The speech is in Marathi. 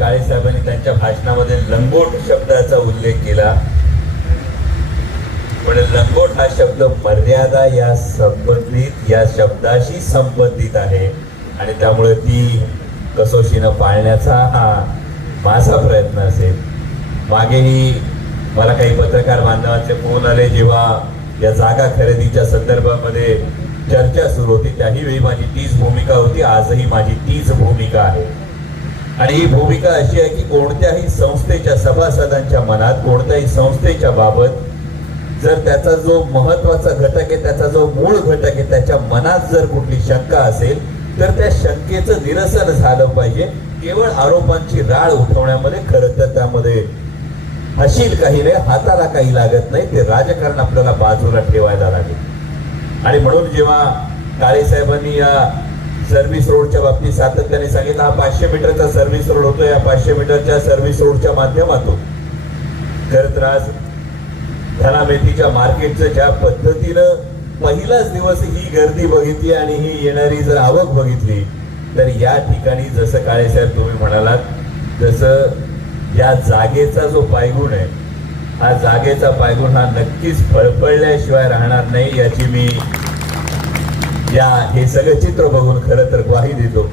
काळे साहेबांनी त्यांच्या भाषणामध्ये लंगोट शब्दाचा उल्लेख केला, पण लंगोट हा शब्द मर्यादा या संबंधित या शब्दाशी संबंधित आहे आणि त्यामुळे ती कसोशीनं पाळण्याचा हा माझा प्रयत्न असेल. मागेही मला काही पत्रकार बांधवांचे फोन आले जेव्हा या जागा खरेदीच्या संदर्भामध्ये चर्चा सुरू होती, त्याही वेळी माझी तीच भूमिका होती, आजही माझी तीच भूमिका आहे. आणि ही भूमिका अशी आहे की कोणत्याही संस्थेच्या सभासदांच्या मनात कोणत्याही संस्थेच्या बाबत जर त्याचा जो महत्वाचा घटक आहे, त्याचा जो मूळ घटक आहे, त्याच्या मनात जर कुठली शंका असेल तर त्या शंकेचं निरसन झालं पाहिजे. केवळ आरोपांची राळ उठवण्यामध्ये खरं तर त्यामध्ये हशील काही नाही, हाताला काही लागत नाही, ते राजकारण आपल्याला बाजूला ठेवायला लागेल. आणि म्हणून जेव्हा काळे साहेबांनी या सर्व्हिस रोडच्या बाबतीत सातत्याने सांगितलं, हा 500 मीटरचा सर्व्हिस रोड होतो, या 500 मीटरच्या सर्व्हिस रोडच्या माध्यमातून खरं तर आज धनामेथीच्या मार्केटचं ज्या पद्धतीनं पहिलाच दिवस ही गर्दी बघितली आणि ही येणारी जर आवक बघितली तर या ठिकाणी जसं काळे साहेब तुम्ही म्हणालात, जसं या जागेचा जो पायगुण आहे, हा जागेचा पायगुण हा नक्कीच फळफळल्याशिवाय राहणार नाही, याची मी हे सगळं चित्र बघून खरं तर ग्वाही देतो.